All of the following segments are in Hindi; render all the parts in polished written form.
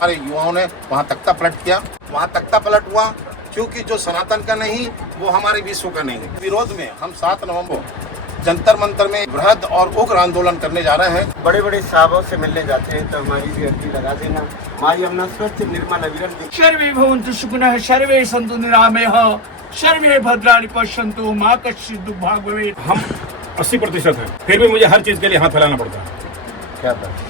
हमारे युवाओं ने वहाँ तख्ता पलट किया, वहाँ तख्ता पलट हुआ क्योंकि जो सनातन का नहीं वो हमारे विश्व का नहीं। विरोध में हम 7 नवंबर जंतर मंतर में बृहद और उग्र आंदोलन करने जा रहे हैं। बड़े बड़े साहबों से मिलने जाते हैं तो हमारी भी अर्जी लगा देना। माँ यमुना स्वच्छ निर्मल अविरल सर्वे भवन्तु सुखिनः सर्वे सन्तु निरामयाः सर्वे भद्राणि पश्यन्तु मा कश्चित् दुःखभाग् भवेत्। हम 80% है, फिर भी मुझे हर चीज के लिए हाथ फैलाना पड़ता है। क्या बात।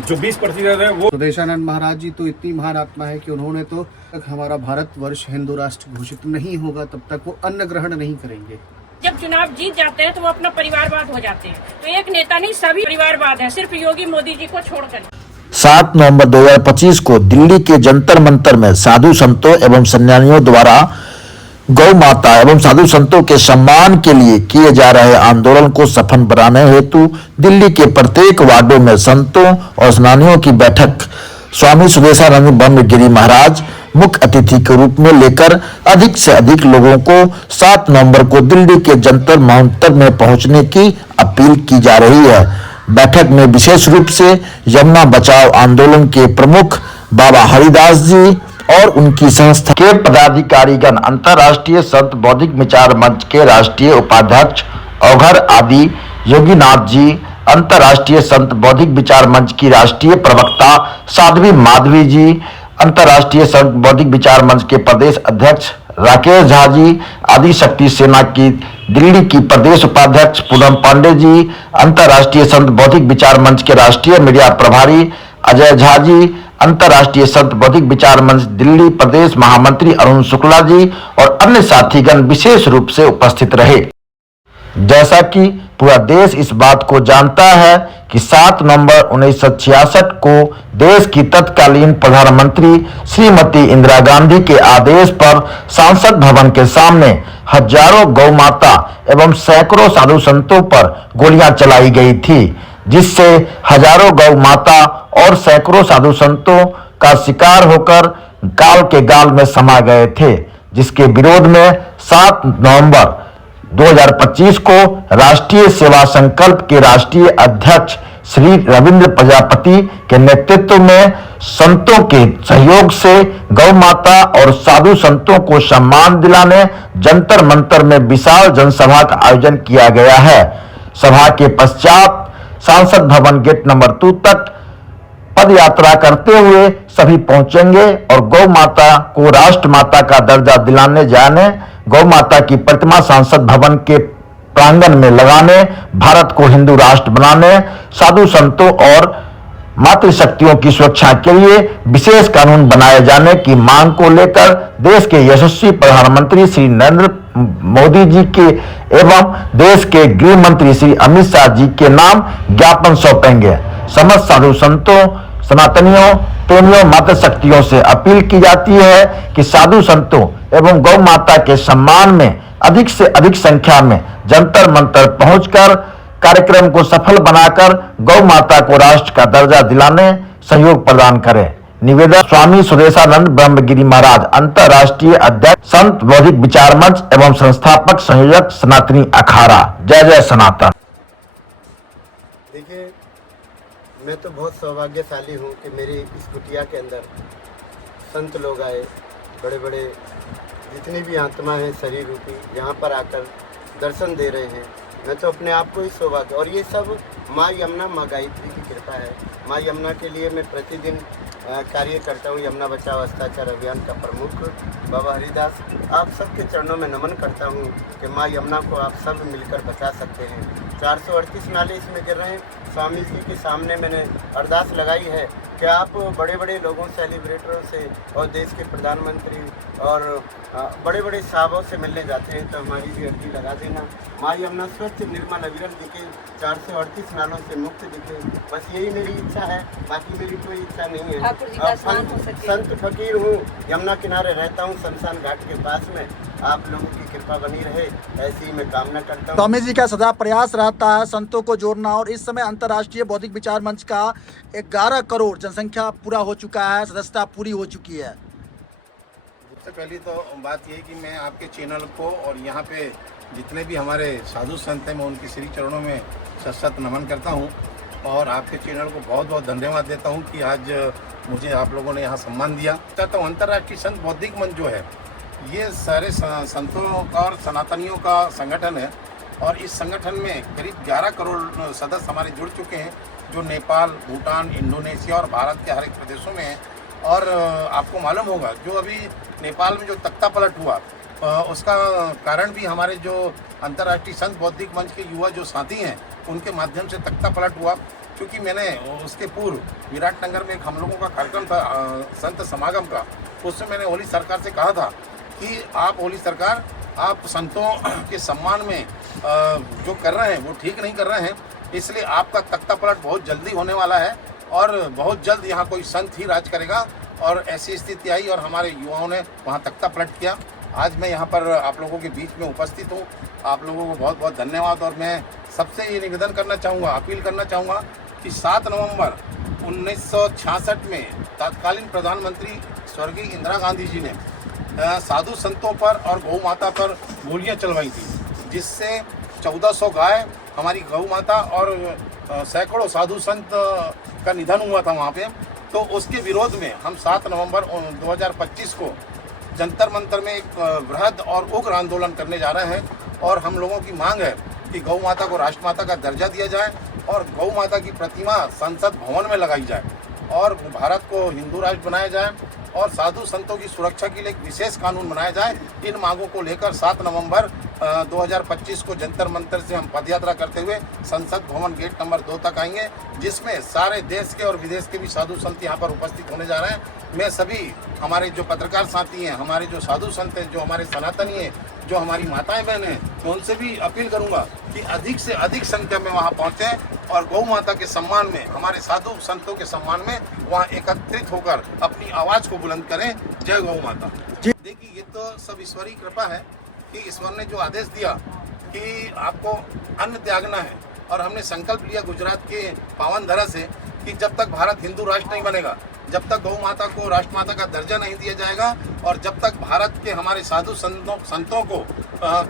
जो 20% है वो सुदेशानंद महाराज जी तो इतनी महान आत्मा है कि उन्होंने तो तक हमारा भारतवर्ष हिंदू राष्ट्र घोषित नहीं होगा तब तक वो अन्न ग्रहण नहीं करेंगे। जब चुनाव जीत जाते हैं तो वो अपना परिवारवाद हो जाते हैं। तो एक नेता नहीं, सभी परिवारवाद है, सिर्फ योगी मोदी जी को छोड़कर। 7 नवंबर 2025 को दिल्ली के जंतर मंतर में साधु संतों एवं सन्यासियों द्वारा गौ माता एवं साधु संतों के सम्मान के लिए किए जा रहे आंदोलन को सफल बनाने हेतु दिल्ली के प्रत्येक वार्डों में संतों और सन्यासियों की बैठक स्वामी सुदेशानंद ब्रह्मगिरी महाराज मुख्य अतिथि के रूप में लेकर अधिक से अधिक लोगों को 7 नवंबर को दिल्ली के जंतर मंतर में पहुंचने की अपील की जा रही है। बैठक में विशेष रूप से यमुना बचाओ आंदोलन के प्रमुख बाबा हरिदास जी और उनकी संस्था के पदाधिकारीगण, अंतर्राष्ट्रीय संत बौद्धिक विचार मंच के राष्ट्रीय उपाध्यक्ष औघर आदि योगीनाथ जी, अंतर्राष्ट्रीय संत बौद्धिक विचार मंच की राष्ट्रीय प्रवक्ता साध्वी माधवी जी, अंतर्राष्ट्रीय संत बौद्धिक विचार मंच के प्रदेश अध्यक्ष राकेश झा जी, आदि शक्ति सेना की दिल्ली की प्रदेश उपाध्यक्ष पूनम पांडे जी, अंतर्राष्ट्रीय संत बौद्धिक विचार मंच के राष्ट्रीय मीडिया प्रभारी अजय झा जी, अंतर्राष्ट्रीय संत बौद्धिक विचार मंच दिल्ली प्रदेश महामंत्री अरुण शुक्ला जी और अन्य साथीगण विशेष रूप से उपस्थित रहे। जैसा कि पूरा देश इस बात को जानता है कि 7 नवंबर 1966 को देश की तत्कालीन प्रधानमंत्री श्रीमती इंदिरा गांधी के आदेश पर संसद भवन के सामने हजारों गौ माता एवं सैकड़ों साधु संतों पर गोलियां चलाई गई थी, जिससे हजारों गौ माता और सैकड़ों साधु संतों का शिकार होकर गाल के गाल में समा गए थे, जिसके विरोध में 7 नवंबर 2025 को राष्ट्रीय सेवा संकल्प के राष्ट्रीय अध्यक्ष श्री रविंद्र प्रजापति के नेतृत्व में संतों के सहयोग से गौ माता और साधु संतों को सम्मान दिलाने जंतर मंतर में विशाल जनसभा का आयोजन किया गया है। सभा के पश्चात संसद भवन गेट नंबर 2 तक पद यात्रा करते हुए सभी पहुंचेंगे और गौ माता को राष्ट्र माता का दर्जा दिलाने जाने, गौ माता की प्रतिमा संसद भवन के प्रांगण में लगाने, भारत को हिंदू राष्ट्र बनाने, साधु संतों और मातृशक्तियों की सुरक्षा के लिए विशेष कानून बनाए जाने की मांग को लेकर देश के यशस्वी प्रधानमंत्री श्री नरेंद्र मोदी जी के एवं देश के गृह मंत्री श्री अमित शाह जी के नाम ज्ञापन सौंपेंगे। समस्त साधु संतों, सनातनियों, प्रेमियों, मातृशक्तियों से अपील की जाती है कि साधु संतों एवं गौ माता के सम्मान में अधिक से अधिक संख्या में जंतर मंतर पहुंचकर कार्यक्रम को सफल बनाकर गौ माता को राष्ट्र का दर्जा दिलाने सहयोग प्रदान करें। निवेदक स्वामी सुदेशानंद ब्रह्मगिरी महाराज, अंतर्राष्ट्रीय अध्यक्ष संत बौद्धिक विचार मंच एवं संस्थापक संयोजक सनातनी अखाड़ा। जय जय सनातन। देखिए, मैं तो बहुत सौभाग्यशाली हूँ कि मेरी इस कुटिया के अंदर संत लोग आए, बड़े बड़े जितनी भी आत्मा है शरीर रूपी यहाँ पर आकर दर्शन दे रहे हैं। मैं तो अपने आप को ही सौभाग्य, और ये सब माँ यमुना माँ गायत्री की कृपा है। माँ यमुना के लिए मैं प्रतिदिन कार्य करता हूँ। यमुना बचाओ अस्ताचार अभियान का प्रमुख बाबा हरिदास, आप सबके चरणों में नमन करता हूँ कि माँ यमुना को आप सब मिलकर बचा सकते हैं। 438 नाले इसमें गिर रहे हैं। स्वामी जी के सामने मैंने अरदास लगाई है कि आप बड़े बड़े लोगों, सेलिब्रेटरों से और देश के प्रधानमंत्री और बड़े बड़े साहबों से मिलने जाते हैं तो हमारी भी अर्जी लगा देना। माँ यमुना स्वच्छ निर्मल अविरल दिखे, 438 नालों से मुक्त दिखे, बस यही मेरी इच्छा है, बाकी मेरी कोई इच्छा नहीं है। संत फकीर हूँ, यमुना किनारे रहता हूँ, शमशान घाट के पास में। आप लोगों की कृपा बनी रहे, ऐसी ही मैं कामना करता हूँ। स्वामी जी का सदा प्रयास रहता है संतों को जोड़ना, और इस समय अंतर्राष्ट्रीय बौद्धिक विचार मंच का 11 करोड़ जनसंख्या पूरा हो चुका है, सदस्यता पूरी हो चुकी है। सबसे पहली तो बात यही कि मैं आपके चैनल को और यहाँ पे जितने भी हमारे साधु संत हैं मैं उनके श्री चरणों में सशक्त नमन करता हूँ। और आपके चैनल को बहुत बहुत धन्यवाद देता हूँ कि आज मुझे आप लोगों ने यहाँ सम्मान दिया। चाहता हूँ अंतर्राष्ट्रीय संत बौद्धिक मंच जो है ये सारे संतों का और सनातनियों का संगठन है और इस संगठन में करीब 11 करोड़ सदस्य हमारे जुड़ चुके हैं जो नेपाल, भूटान, इंडोनेशिया और भारत के हर एक प्रदेशों में हैं। और आपको मालूम होगा जो अभी नेपाल में जो तख्ता पलट हुआ उसका कारण भी हमारे जो अंतर्राष्ट्रीय संत बौद्धिक मंच के युवा जो साथी हैं उनके माध्यम से तख्ता पलट हुआ। क्योंकि मैंने उसके पूर्व विराटनगर में एक हम लोगों का कार्यक्रम था संत समागम का, उसमें मैंने होली सरकार से कहा था कि आप होली सरकार आप संतों के सम्मान में जो कर रहे हैं वो ठीक नहीं कर रहे हैं, इसलिए आपका तख्ता पलट बहुत जल्दी होने वाला है और बहुत जल्द यहाँ कोई संत ही राज करेगा। और ऐसी स्थिति आई और हमारे युवाओं ने वहाँ तख्ता पलट किया। आज मैं यहाँ पर आप लोगों के बीच में उपस्थित हूँ। आप लोगों को बहुत बहुत धन्यवाद। और मैं सबसे ये निवेदन करना चाहूँगा, अपील करना चाहूँगा कि 7 नवंबर 1966 में तत्कालीन प्रधानमंत्री स्वर्गीय इंदिरा गांधी जी ने साधु संतों पर और गौ माता पर गोलियां चलवाई थी, जिससे 1400 गाय हमारी गौ माता और सैकड़ों साधु संत का निधन हुआ था वहाँ पे। तो उसके विरोध में हम 7 नवंबर 2025 को जंतर मंतर में एक बृहद और उग्र आंदोलन करने जा रहे हैं। और हम लोगों की मांग है कि गौ माता को राष्ट्रमाता का दर्जा दिया जाए और गौ माता की प्रतिमा संसद भवन में लगाई जाए और भारत को हिंदू राष्ट्र बनाया जाए और साधु संतों की सुरक्षा के लिए एक विशेष कानून बनाया जाए। इन मांगों को लेकर 7 नवंबर 2025 को जंतर मंतर से हम पदयात्रा करते हुए संसद भवन गेट नंबर 2 तक आएंगे, जिसमें सारे देश के और विदेश के भी साधु संत यहाँ पर उपस्थित होने जा रहे हैं। मैं सभी हमारे जो पत्रकार साथी हैं, हमारे जो साधु संत हैं, जो हमारे सनातनी हैं, जो हमारी माताएं बहन हैं, मैं उनसे भी अपील करूंगा कि अधिक से अधिक संख्या में वहां पहुंचें और गौ माता के सम्मान में, हमारे साधु संतों के सम्मान में वहां एकत्रित होकर अपनी आवाज को बुलंद करें। जय गौ माता। देखिए, ये तो सब ईश्वरीय कृपा है कि ईश्वर ने जो आदेश दिया कि आपको अन्न त्यागना है और हमने संकल्प लिया गुजरात के पावन धरा से कि जब तक भारत हिंदू राष्ट्र नहीं बनेगा, जब तक गौ माता को राष्ट्रमाता का दर्जा नहीं दिया जाएगा और जब तक भारत के हमारे साधु संतों को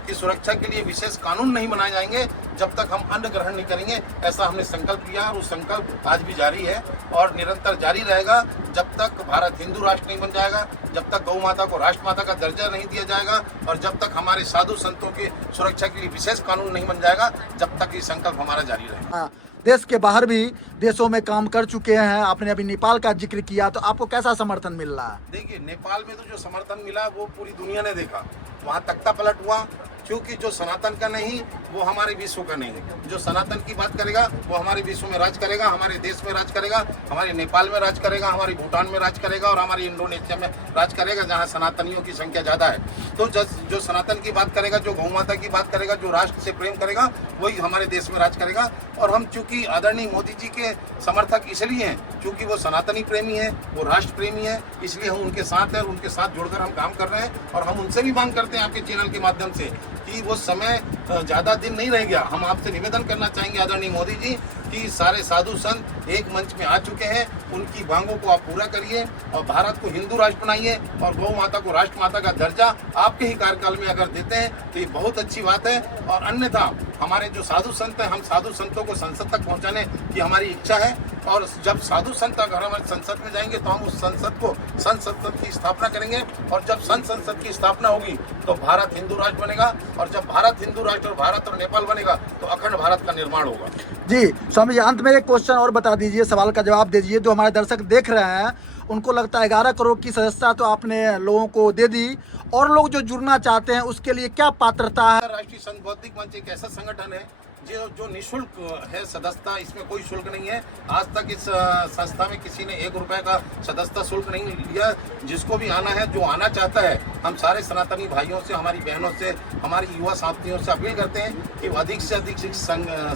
की सुरक्षा के लिए विशेष कानून नहीं बनाए जाएंगे, जब तक हम अन्न ग्रहण नहीं करेंगे, ऐसा हमने संकल्प लिया और वो संकल्प आज भी जारी है और निरंतर जारी रहेगा। जब तक भारत हिंदू राष्ट्र नहीं बन जाएगा, जब तक गौ माता को राष्ट्रमाता का दर्जा नहीं दिया जाएगा और जब तक हमारे साधु संतों की सुरक्षा के लिए विशेष कानून नहीं बन जाएगा, जब तक ये संकल्प हमारा जारी रहेगा। देश के बाहर भी देशों में काम कर चुके हैं, आपने अभी नेपाल का जिक्र किया, तो आपको कैसा समर्थन मिल रहा है? देखिए, नेपाल में तो जो समर्थन मिला वो पूरी दुनिया ने देखा। वहाँ तख्ता पलट हुआ, क्योंकि जो सनातन का नहीं वो हमारे विश्व का नहीं। जो सनातन की बात करेगा वो हमारे विश्व में राज करेगा, हमारे देश में राज करेगा, हमारे नेपाल में राज करेगा, हमारे भूटान में राज करेगा और हमारे इंडोनेशिया में राज करेगा, जहाँ सनातनियों की संख्या ज़्यादा है। तो जो सनातन की बात करेगा, जो गौ माता की बात करेगा, जो राष्ट्र से प्रेम करेगा, वही हमारे देश में राज करेगा। और हम चूंकि आदरणीय मोदी जी के समर्थक इसलिए हैं क्योंकि वो सनातनी प्रेमी है, वो राष्ट्र प्रेमी है, इसलिए हम उनके साथ हैं और उनके साथ जुड़कर हम काम कर रहे हैं। और हम उनसे भी मांग करते हैं आपके चैनल के माध्यम से कि वो समय ज़्यादा दिन नहीं रह गया। हम आपसे निवेदन करना चाहेंगे आदरणीय मोदी जी कि सारे साधु संत एक मंच में आ चुके हैं, उनकी मांगों को आप पूरा करिए और भारत को हिंदू राष्ट्र बनाइए और गौ माता को राष्ट्र माता का दर्जा आपके ही कार्यकाल में अगर देते हैं तो ये बहुत अच्छी बात है। और अन्यथा हमारे जो साधु संत हैं, हम साधु संतों को संसद तक पहुंचाने की हमारी इच्छा है और जब साधु संत अगर हमारे संसद में जाएंगे तो हम उस संसद की स्थापना करेंगे और जब संसद की स्थापना होगी तो भारत हिंदू राष्ट्र बनेगा और जब भारत हिंदू राष्ट्र और भारत और नेपाल बनेगा तो अखंड भारत का निर्माण होगा। जी स्वामी जी, अंत में एक क्वेश्चन और बता दीजिए, सवाल का जवाब दीजिए। जो हमारे दर्शक देख रहे हैं उनको लगता है 11 करोड़ की सदस्यता तो आपने लोगों को दे दी, और लोग जो जुड़ना चाहते हैं उसके लिए क्या पात्रता है? राष्ट्रीय संत बौद्धिक मंच एक ऐसा संगठन है जो निःशुल्क है सदस्यता, इसमें कोई शुल्क नहीं है। आज तक इस संस्था में किसी ने 1 रुपए का सदस्यता शुल्क नहीं लिया। जिसको भी आना है, जो आना चाहता है, हम सारे सनातनी भाइयों से, हमारी बहनों से, हमारी युवा साथियों से अपील करते हैं कि वो अधिक से अधिक इस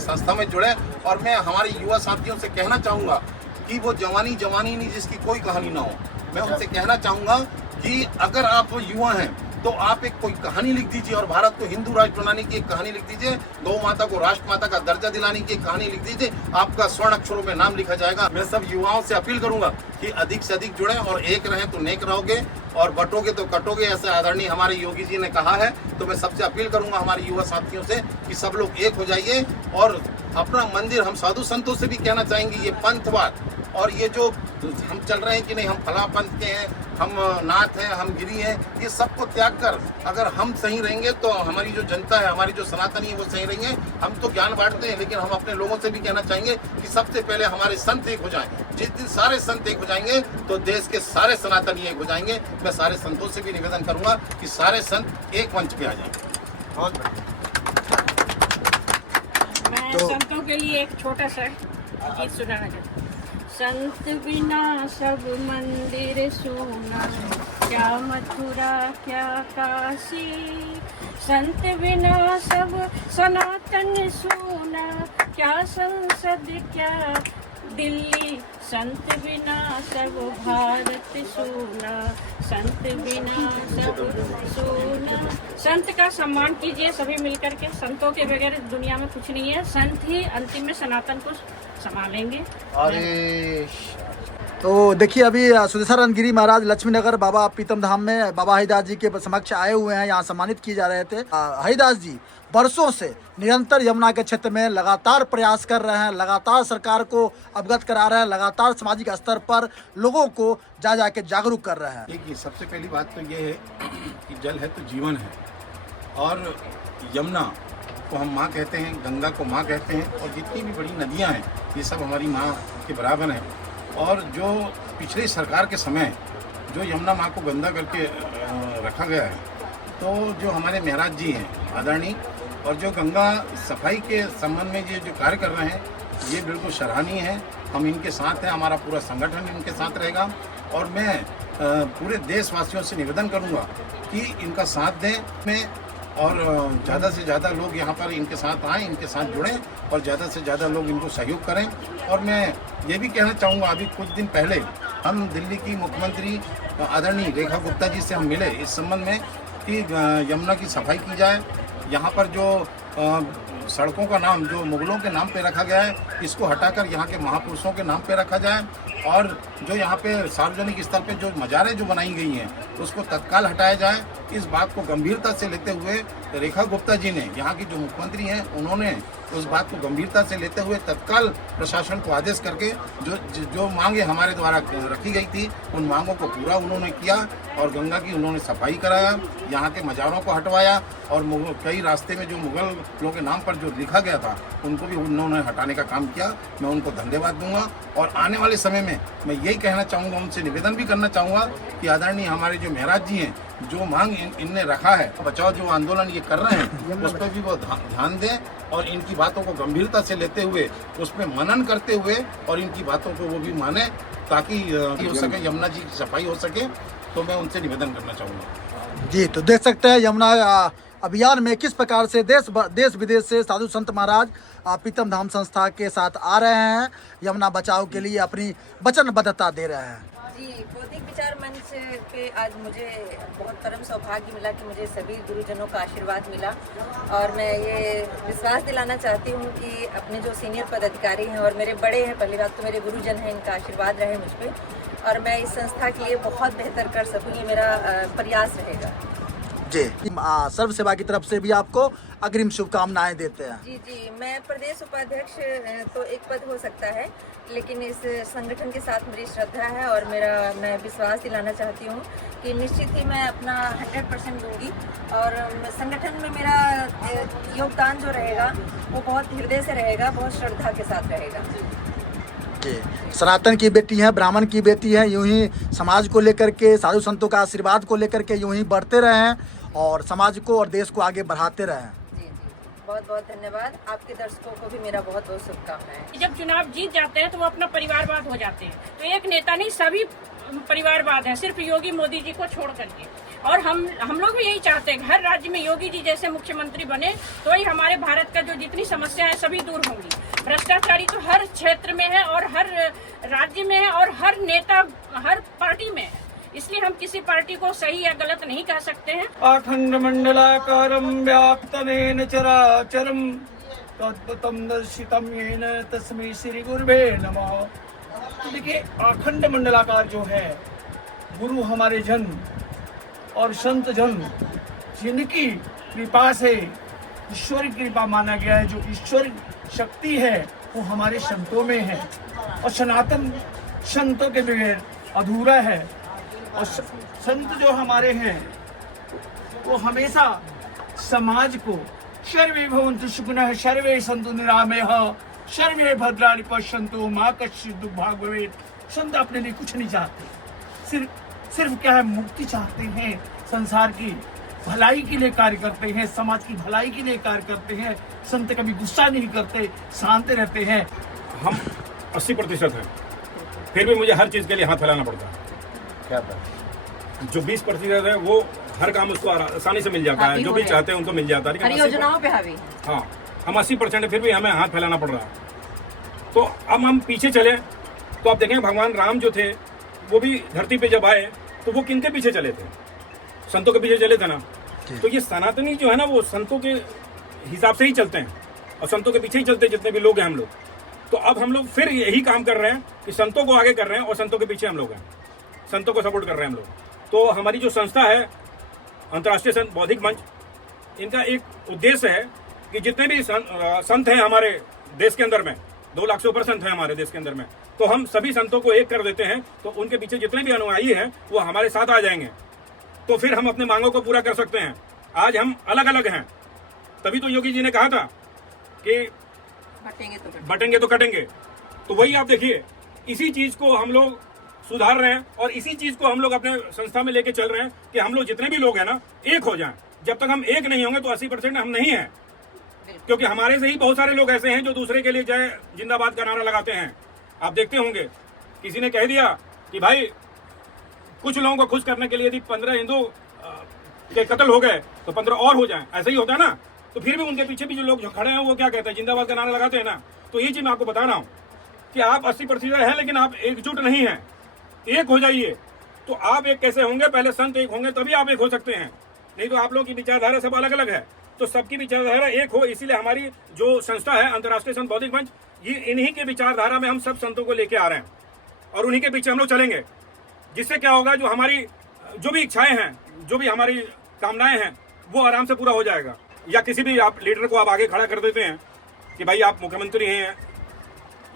संस्था में जुड़े। और मैं हमारे युवा साथियों से कहना चाहूँगा कि वो जवानी नहीं जिसकी कोई कहानी ना हो। मैं उनसे कहना चाहूँगा कि अगर आप युवा हैं तो आप एक कोई कहानी लिख दीजिए और भारत को हिंदू राष्ट्र बनाने की एक कहानी लिख दीजिए, गौ माता को राष्ट्र माता का दर्जा दिलाने की एक कहानी लिख दीजिए, आपका स्वर्ण अक्षरों में नाम लिखा जाएगा। मैं सब युवाओं से अपील करूंगा कि अधिक से अधिक जुड़ें और एक रहें तो नेक रहोगे और बटोगे तो कटोगे, ऐसे आदरणीय हमारे योगी जी ने कहा है। तो मैं सबसे अपील करूंगा हमारे युवा साथियों से कि सब लोग एक हो जाइए और अपना मंदिर हम साधु संतों से भी कहना चाहेंगे, ये पंथवाद और ये जो हम चल रहे हैं कि नहीं हम फला पंथ के हैं, हम नाथ हैं, हम गिरी हैं, ये सबको त्याग कर अगर हम सही रहेंगे तो हमारी जो जनता है, हमारी जो सनातनी है वो सही रहेंगे। हम तो ज्ञान बांटते हैं, लेकिन हम अपने लोगों से भी कहना चाहेंगे कि सबसे पहले हमारे संत एक हो जाएं। जिस दिन सारे संत एक हो जाएंगे तो देश के सारे सनातनी एक हो जाएंगे। मैं सारे संतों से भी निवेदन करूंगा कि सारे संत एक मंच पे आ जाएंगे। बहुत बढ़िया। मैं संतों के लिए एक छोटा सा गीत सुनाना चाहती हूँ। संत बिना सब मंदिर सोना, क्या मथुरा क्या काशी, संत बिना सब सनातन सोना, क्या संसद क्या दिल्ली, संत बिना सब भारत सोना, संत बिना सब सोना। संत का सम्मान कीजिए सभी मिलकर के। संतों के बगैर दुनिया में कुछ नहीं है। संत ही अंतिम में सनातन को संभालेंगे। तो देखिए अभी सुदेशानंद गिरी महाराज लक्ष्मी नगर बाबा प्रीतम धाम में बाबा हरिदास जी के समक्ष आए हुए हैं, यहाँ सम्मानित किए जा रहे थे। हरिदास जी वर्षों से निरंतर यमुना के क्षेत्र में लगातार प्रयास कर रहे हैं, लगातार सरकार को अवगत करा रहे हैं, लगातार सामाजिक स्तर पर लोगों को जा के जागरूक कर रहे हैं। देखिए सबसे पहली बात तो ये है कि जल है तो जीवन है, और यमुना को हम माँ कहते हैं, गंगा को माँ कहते हैं, और जितनी भी बड़ी नदियाँ हैं ये सब हमारी माँ के बराबर हैं। और जो पिछली सरकार के समय जो यमुना माँ को गंदा करके रखा गया है, तो जो हमारे महाराज जी हैं आदरणीय, और जो गंगा सफाई के संबंध में ये जो कार्य कर रहे हैं ये बिल्कुल सराहनीय है। हम इनके साथ हैं, हमारा पूरा संगठन इनके साथ रहेगा, और मैं पूरे देशवासियों से निवेदन करूंगा कि इनका साथ दें में, और ज़्यादा से ज़्यादा लोग यहाँ पर इनके साथ आएँ, इनके साथ जुड़ें, और ज़्यादा से ज़्यादा लोग इनको सहयोग करें। और मैं ये भी कहना चाहूँगा, अभी कुछ दिन पहले हम दिल्ली की मुख्यमंत्री आदरणीय रेखा गुप्ता जी से हम मिले इस संबंध में कि यमुना की सफाई की जाए। यहाँ पर जो सड़कों का नाम जो मुगलों के नाम पे रखा गया है, इसको हटाकर यहाँ के महापुरुषों के नाम पे रखा जाए, और जो यहाँ पे सार्वजनिक स्तर पे जो मजारें जो बनाई गई हैं उसको तत्काल हटाया जाए। इस बात को गंभीरता से लेते हुए रेखा गुप्ता जी ने, यहाँ की जो मुख्यमंत्री हैं, उन्होंने उस बात को गंभीरता से लेते हुए तत्काल प्रशासन को आदेश करके जो मांगे हमारे द्वारा रखी गई थी उन मांगों को पूरा उन्होंने किया, और गंगा की उन्होंने सफाई कराया, यहाँ के मजारों को हटवाया, और कई रास्ते में जो मुगलों के नाम पर जो लिखा गया था उनको भी उन्होंने हटाने का काम किया। मैं उनको धन्यवाद दूंगा, और आने वाले समय में मैं यही कहना चाहूँगा, उनसे निवेदन भी करना चाहूँगा कि आदरणीय हमारे जो महाराज जी हैं, जो मांग इनने रखा है, बचाओ जो आंदोलन ये कर रहे हैं, उस पर भी वो ध्यान दें, और इनकी बातों को गंभीरता से लेते हुए उस पर मनन करते हुए और इनकी बातों को वो भी माने, ताकि हो सके यमुना जी की सफाई हो सके। तो मैं उनसे निवेदन करना चाहूँगा। जी तो देख सकते हैं यमुना अभियान में किस प्रकार से देश विदेश से साधु संत महाराज प्रीतम धाम संस्था के साथ आ रहे हैं, यमुना बचाओ के लिए अपनी वचनबद्धता दे रहे हैं। जी, बौद्धिक विचार मंच पे आज मुझे बहुत परम सौभाग्य मिला कि मुझे सभी गुरुजनों का आशीर्वाद मिला, और मैं ये विश्वास दिलाना चाहती हूँ कि अपने जो सीनियर पदाधिकारी हैं और मेरे बड़े हैं, पहली बात तो मेरे गुरुजन हैं, इनका आशीर्वाद रहे मुझ पर, और मैं इस संस्था के लिए बहुत बेहतर कर सकूँ, ये मेरा प्रयास रहेगा। जी सर्व सेवा की तरफ से भी आपको अग्रिम शुभकामनाएं देते हैं। जी जी, मैं प्रदेश उपाध्यक्ष तो एक पद हो सकता है, लेकिन इस संगठन के साथ मेरी श्रद्धा है, और मैं विश्वास दिलाना चाहती हूँ कि निश्चित ही मैं अपना 100% दूंगी, और संगठन में मेरा योगदान जो रहेगा वो बहुत हृदय से रहेगा, बहुत श्रद्धा के साथ रहेगा। सनातन की बेटी है, ब्राह्मण की बेटी है, यूं ही समाज को लेकर के, साधु संतों का आशीर्वाद को लेकर के यूं ही बढ़ते रहें और समाज को और देश को आगे बढ़ाते रहें। जी जी, बहुत बहुत धन्यवाद। आपके दर्शकों को भी मेरा बहुत बहुत शुभकामनाएं। जब चुनाव जीत जाते हैं तो वो अपना परिवारवाद हो जाते हैं, तो एक नेता नहीं सभी परिवारवाद है, सिर्फ योगी मोदी जी को छोड़ करके। और हम लोग भी यही चाहते हैं कि हर राज्य में योगी जी जैसे मुख्यमंत्री बने, तो ही हमारे भारत का जो जितनी समस्या है सभी दूर होंगी। भ्रष्टाचारी तो हर क्षेत्र में है, और हर राज्य में है, और हर नेता हर पार्टी में है, इसलिए हम किसी पार्टी को सही या गलत नहीं कह सकते हैं। अखंड मंडलाकारं व्याप्तमेन चराचरं तद्भुतं दर्शितं येन तस्मै श्री गुरुवे नमः। तो देखिए अखंड मंडलाकार जो है, गुरु हमारे जन और संत जन जिनकी कृपा से ईश्वर की कृपा माना गया है, जो ईश्वर शक्ति है वो हमारे संतों में है, और सनातन संतों के बगैर अधूरा है। और संत जो हमारे हैं वो हमेशा समाज को सर्वे भवन्तु सुखिनः सर्वे सन्तु निरामयः सर्वे भद्राणि पश्यन्तु मा कश्चित् दुर्भाग् भवेत्। संत अपने लिए कुछ नहीं चाहते, सिर्फ क्या है, मुक्ति चाहते हैं, संसार की भलाई के लिए कार्य करते हैं, समाज की भलाई के लिए कार्य करते हैं। संत कभी गुस्सा नहीं करते, शांत रहते हैं। हम 80% हैं, फिर भी मुझे हर चीज़ के लिए हाथ फैलाना पड़ता है। क्या बात? जो 20% है वो हर काम उसको आसानी से मिल जाता है, जो भी चाहते हैं उनको मिल जाता है। हर योजनाओं पे हावी। हाँ, हम 80% है, फिर भी हमें हाथ फैलाना पड़ रहा है। तो अब हम पीछे चले तो आप देखें भगवान राम जो थे वो भी धरती पे जब आए तो वो किनके पीछे चले थे? संतों के पीछे चले थे ना। तो ये सनातनी जो है ना वो संतों के हिसाब से ही चलते हैं और संतों के पीछे ही चलते हैं जितने भी लोग हैं हम लोग। तो अब हम लोग फिर यही काम कर रहे हैं कि संतों को आगे कर रहे हैं और संतों के पीछे हम लोग हैं, संतों को सपोर्ट कर रहे हैं हम लोग। तो हमारी जो संस्था है अंतर्राष्ट्रीय संत बौद्धिक मंच, इनका एक उद्देश्य है कि जितने भी संत हैं हमारे देश के अंदर में, 2 लाख से ऊपर संत हैं हमारे देश के अंदर में, तो हम सभी संतों को एक कर देते हैं। तो उनके पीछे जितने भी अनुयायी हैं वो हमारे साथ आ जाएंगे, तो फिर हम अपने मांगों को पूरा कर सकते हैं। आज हम अलग अलग हैं, तभी तो योगी जी ने कहा था कि बटेंगे तो कटेंगे। तो वही आप देखिए, इसी चीज को हम लोग सुधार रहे हैं और इसी चीज को हम लोग अपने संस्था में लेके चल रहे हैं कि हम लोग जितने भी लोग हैं ना एक हो जाएं। जब तक हम एक नहीं होंगे तो 80% हम नहीं हैं, क्योंकि हमारे से ही बहुत सारे लोग ऐसे हैं जो दूसरे के लिए जय जिंदाबाद का नारा लगाते हैं। आप देखते होंगे किसी ने कह दिया कि भाई कुछ लोगों को खुश करने के लिए यदि 15 हिंदू के कत्ल हो गए तो 15 और हो जाएं, ऐसा ही होता है ना। तो फिर भी उनके पीछे भी जो लोग जो खड़े हैं वो क्या कहते हैं, जिंदाबाद का नारा लगाते हैं ना। तो ये चीज मैं आपको बता रहा हूँ कि आप 80% है लेकिन आप एकजुट नहीं है, एक हो जाइए। तो आप एक कैसे होंगे, पहले संत एक होंगे तभी आप एक हो सकते हैं, नहीं तो आप लोगों की विचारधारा सब अलग अलग है। तो सबकी विचारधारा एक हो, इसीलिए हमारी जो संस्था है अंतर्राष्ट्रीय संत बौद्धिक मंच, ये इन्हीं के विचारधारा में हम सब संतों को लेके आ रहे हैं और उन्हीं के पीछे हम लोग चलेंगे। जिससे क्या होगा, जो हमारी जो भी इच्छाएं हैं, जो भी हमारी कामनाएं हैं, वो आराम से पूरा हो जाएगा। या किसी भी आप लीडर को आप आगे खड़ा कर देते हैं कि भाई आप मुख्यमंत्री हैं,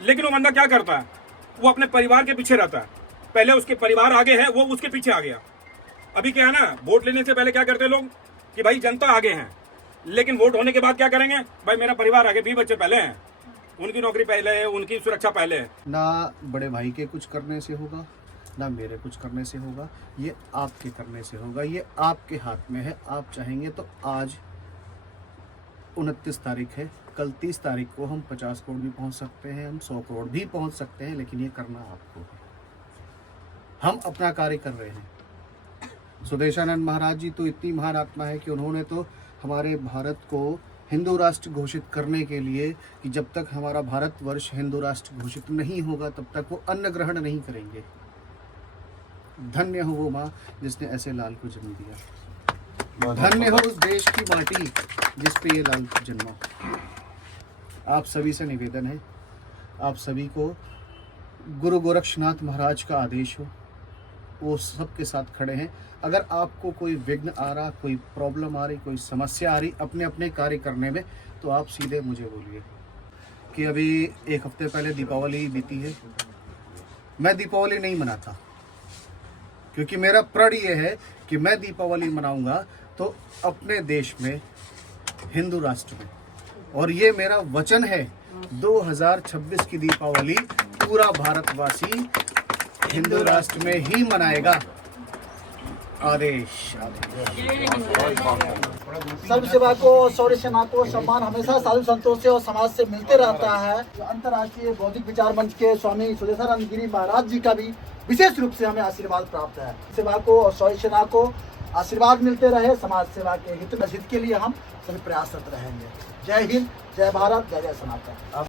लेकिन वो बंदा क्या करता है, वो अपने परिवार के पीछे रहता है। पहले उसके परिवार आगे है, वो उसके पीछे आ गया। अभी क्या है ना, वोट लेने से पहले क्या करते हैं लोग कि भाई जनता आगे है, लेकिन वोट होने के बाद क्या करेंगे, भाई मेरा परिवार आगे, 20 बच्चे पहले हैं, उनकी नौकरी पहले है, उनकी सुरक्षा पहले है। ना बड़े भाई के कुछ करने से होगा, ना मेरे कुछ करने से होगा, ये आपके करने से होगा। ये आपके हाथ में है। आप चाहेंगे तो आज 29 तारीख है, कल 30 तारीख को हम 50 करोड़ भी पहुंच सकते हैं, हम 100 करोड़ भी पहुंच सकते हैं, लेकिन ये करना आपको है। हम अपना कार्य कर रहे हैं। सुदेशानंद महाराज जी तो इतनी महान आत्मा है कि उन्होंने तो हमारे भारत को हिंदू राष्ट्र घोषित करने के लिए कि जब तक हमारा भारतवर्ष हिंदू राष्ट्र घोषित नहीं होगा तब तक वो अन्न ग्रहण नहीं करेंगे। धन्य हो वो माँ जिसने ऐसे लाल को जन्म दिया, धन्य हो उस देश की माटी जिस पे ये लाल जन्मा। आप सभी से निवेदन है, आप सभी को गुरु गोरक्षनाथ महाराज का आदेश हो, वो सबके साथ खड़े हैं। अगर आपको कोई विघ्न आ रहा, कोई प्रॉब्लम आ रही, कोई समस्या आ रही अपने अपने कार्य करने में, तो आप सीधे मुझे बोलिए। कि अभी 1 हफ्ते पहले दीपावली बीती है, मैं दीपावली नहीं मनाता, क्योंकि मेरा प्रण ये है कि मैं दीपावली मनाऊंगा तो अपने देश में, हिंदू राष्ट्र में, और ये मेरा वचन है 2026 की दीपावली पूरा भारतवासी हिंदू राष्ट्र में ही मनाएगा। आदेश। सर्व सेवा को, शौर्य सेना को सम्मान हमेशा साधु संतों से और समाज से मिलते रहता है। जो अंतर्राष्ट्रीय बौद्धिक विचार मंच के स्वामी सुदेशानंद गिरी महाराज जी का भी विशेष रूप से हमें आशीर्वाद प्राप्त है। सेवा को और शौर्य सेना को आशीर्वाद मिलते रहे, समाज सेवा के हित के लिए हम सभी प्रयासरत रहेंगे। जय हिंद, जय भारत, जय जय सनातन।